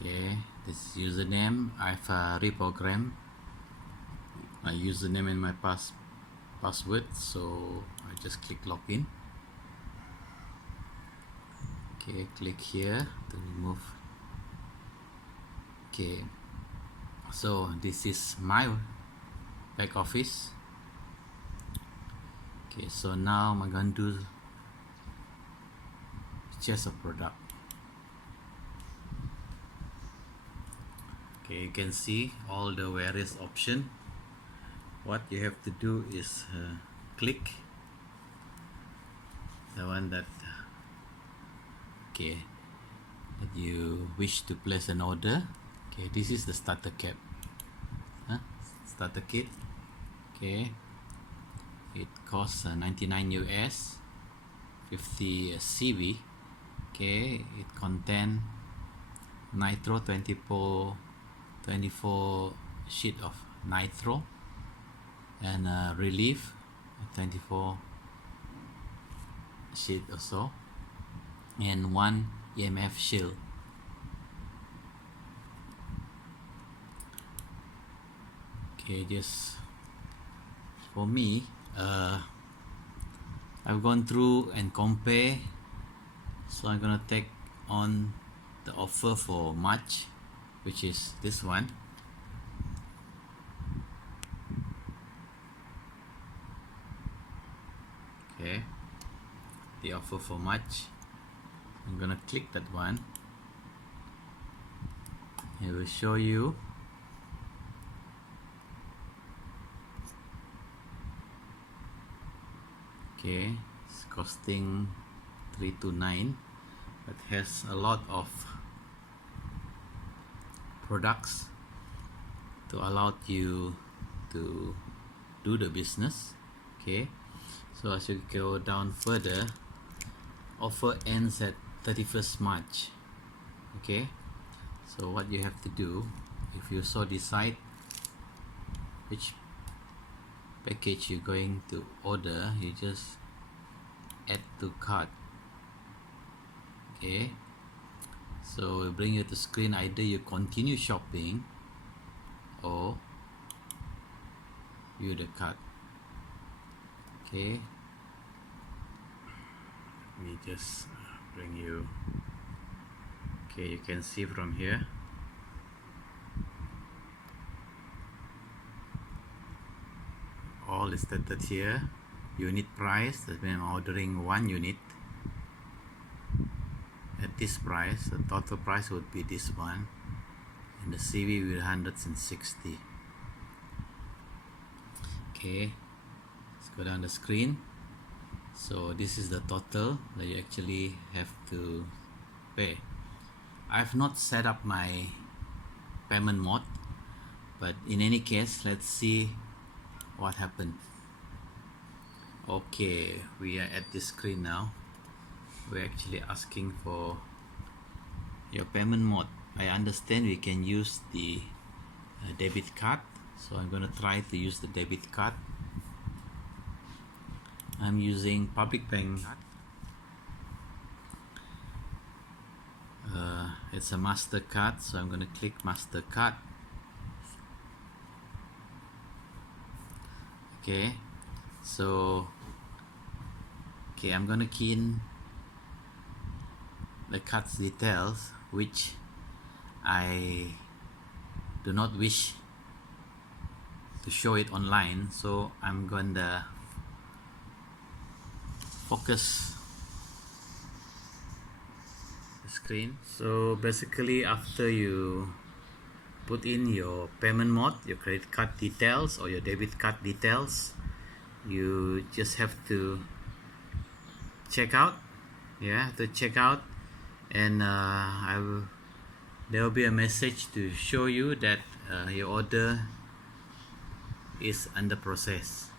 Okay, this username I've reprogrammed my username and my password, so I just click login. Okay, click here to remove. Okay, so this is my back office. Okay, so now I'm going to do purchase a product. Okay, you can see all the various options. What you have to do is click the one that that you wish to place an order. Okay, this is the starter kit. Starter kit. Okay, it costs 99 US, 50 CV. Okay, it contains nitro 24 sheet of nitro and relief 24 sheet or so, and one EMF shield. Okay, just for me, I've gone through and compare, so I'm gonna take on the offer for March, which is this one. Okay, the offer for March. I'm gonna click that one. It will show you. Okay, it's costing 329, but has a lot of products to allow you to do the business. Okay, so as you go down further, offer ends at 31st March. Okay, so what you have to do, if you so decide which package you're going to order, you just add to cart. Okay, so it'll bring you to screen, either you continue shopping or view the cart. Okay, let me just bring you. Okay, you can see from here. All is stated here. Unit price, that means I'm ordering 1 unit at this price. The total price would be this one, and the CV will 160. Okay, let's go down the screen. So this is the total that you actually have to pay. I've not set up my payment mode, but in any case, let's see what happened. Okay, we are at this screen now. We're actually asking for your payment mode. I understand we can use the debit card, so I'm going to try to use the debit card. I'm using public bank. It's a MasterCard, so I'm going to click MasterCard. Okay, so I'm going to key in the card's details, which I do not wish to show it online, so I'm going to focus the screen. So basically, after you put in your payment mode, your credit card details or your debit card details, you just have to check out. And there will be a message to show you that your order is under process.